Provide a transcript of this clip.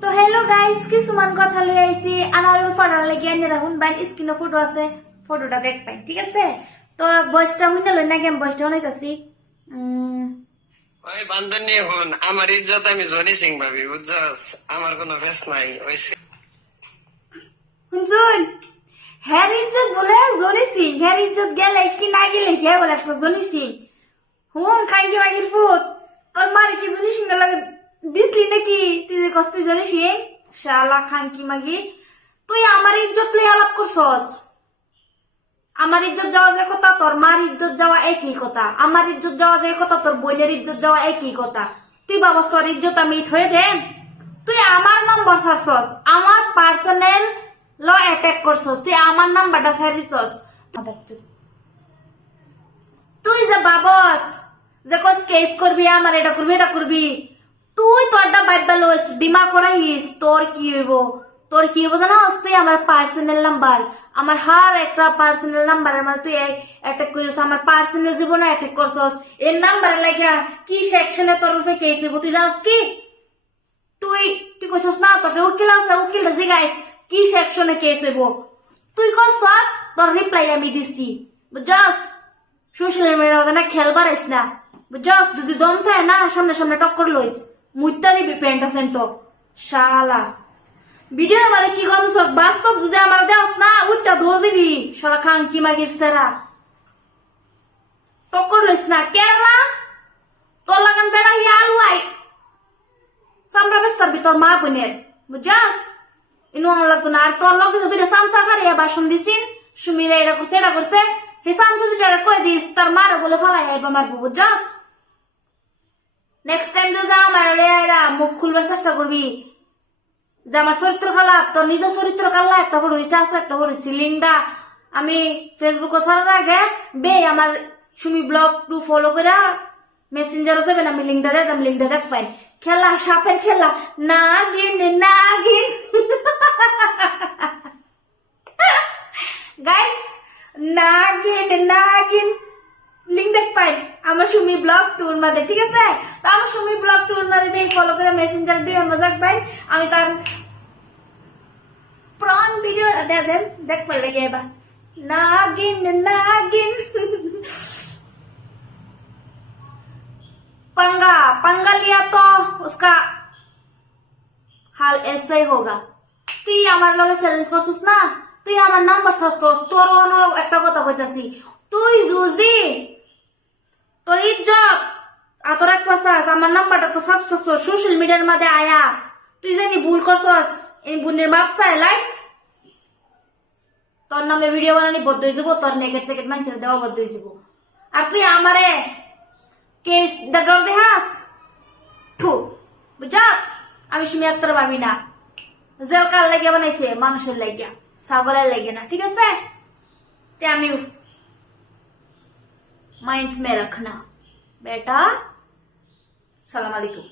তো hello guys, কিছুমান কথা লৈ আইছি আনারুল ফাড়ার লাগি আনি রাখুন বাইন স্ক্রিনে ফটো আছে, ফটোটা দেখ পাই, ঠিক আছে? তো বয়সটা হইনা লই না, গেম বয়সটা হইতাছি। ওই বান্ধবী হন, আমার ইজ্জত আমি জনি সিং ভাবি, বুঝছস? আমার কোনো ফেস নাই ওই শুনছুন, হ্যার ইজ্জত বলে জনি সিং, হ্যার ইজ্জত গেলে কি না গেলে সে বলে একটা জনি সিং। হুম, খাইকি মাগির ফুট, তোর মারে কি জনি সিং লাগে দিসলি নাকি? তুই যে কষ্ট জনি সিং, শালা খাইকি মাগি, তুই আমার ইজ্জত লই আলাপ করছস। আমার ইজ্জত যাওয়া যায় কথা, তোর মার ইজ্জত যাওয়া একই কথা। আমার ইজ্জত যাওয়া যায় কথা, তোর বোনের ইজ্জত যাওয়া একই কথা। তুই ভাবস তোর ইজ্জত আমি থয়ে দে? তুই আমার নম্বর ছাড়ছস, আমার পার্সোনাল ল অ্যাটাক করছস, তুই আমার নাম্বারটা ছাড়িছস। তুই যে ভাবস যে কস কেস করবি, আমার এটা করবি এটা করবি, তুই তোরটা বাইবা লইস, ডিমা করাইস, তোর কি হইব? তোর কি হইব জানাস? তুই আমার পার্সোনাল নাম্বার, আমার হার একটা পার্সোনাল নাম্বারের মানে তুই অ্যাটাক করিস, আমার পার্সোনাল জীবনে অ্যাটাক করছস। এর নাম্বারে লাগিয়া কি সেকশনে তোর উপরে কেস হইব তুই জানাস কি? তুই তুই কইছস না তোর উকিল আছে, উকিল জিগাইস কি সেকশনে কেস হইব। তুই কস তোর রিপ্লাই আমি দিছি, বুঝছস? সোশ্যাল মিডিয়া না খেলবার আইস না, বুঝছস? যদি দম থাকে না সামনে সামনে টক্কর লইস, মুইতা দিবি প্যান্টা সেন্টো শালা। ভিডিওর মানে কি করছ? বাস্তব যদি আমার দেওয়াস না উইটা দৌড় দিবি, শালা খাঙ্কি মাগির সেরা। টক্কর লইস না কেরা, তোর লাগান বেড়া হি আলু আই সামরা বেশ করবি তোর মা বোনের, বুঝছস? ইনু আমার লাগতো না। আর তোর লগে যদি সামসা খারে বাসন দিছিস, সুমিরা এটা করছে এটা করছে, হে সামসা দুটা কয়ে দিস তোর মারে বলে ফলাই আইবা মারবো, বুঝছস? নেক্সট টাইম যদি আমার মুখ খুলবার চেষ্টা করবি যে আমার চরিত্র খারাপ, তোর নিজের চরিত্র খারাপ, একটা বড় হয়েছে আছে, একটা বড় হয়েছে লিঙ্কটা আমি ফেসবুকে ছাড়ার আগে বে আমার সুমি ব্লগ টু ফলো করে মেসেঞ্জারও যাবেন, আমি লিঙ্কটা দেখতাম, লিঙ্কটা দেখ পাই। খেলা সাপের খেলা, নাগিন নাগিন গাইস, নাগিন নাগিন লিঙ্ক দেখ পাই আমার সুমি ব্লগ টুর মধ্যে, ঠিক আছে? তো আমার সুমি ব্লগ টুর মধ্যে ফলো করে মেসেঞ্জার দিয়ে মজাক পাই, আমি তার প্রন ভিডিও दे दे देख पड़ गया है बा नागिन नागिन पंगा पंगा लिया तो उसका हाल ऐसा ही होगा। তুই আমার লগে চ্যালেঞ্জ করছিস না, তুই আমার নাম্বার ছাড়ছস, তোর একটা কথা কইতাছি, তুই যদি তোর ইজ্জত আতর এক পাশাস আমার নাম্বারটা তো ছাড়ছস সোশ্যাল মিডিয়ার মধ্যে আয়া, তুই জানি ভুল করছস, এই বুনের মাপ চাইলাইস, তোর নামে ভিডিও বানানি বদ্ধ হয়ে যাবো, তোর নেকেট সেকেট মানুষের দেওয়া বদ্ধ হয়ে যাবো। আর তুই আমারে কেস ডর দেহাস ঠু, বুঝা? আমি সুমি আত্মার ভাবি না, জেল কার লাগিয়া বানাইছে মানুষের লাগিয়া, ছাগলের লাগে না, ঠিক আছে? তে আমি মাইন্ড মে রাখনা বেটা। সালাম আলাইকুম।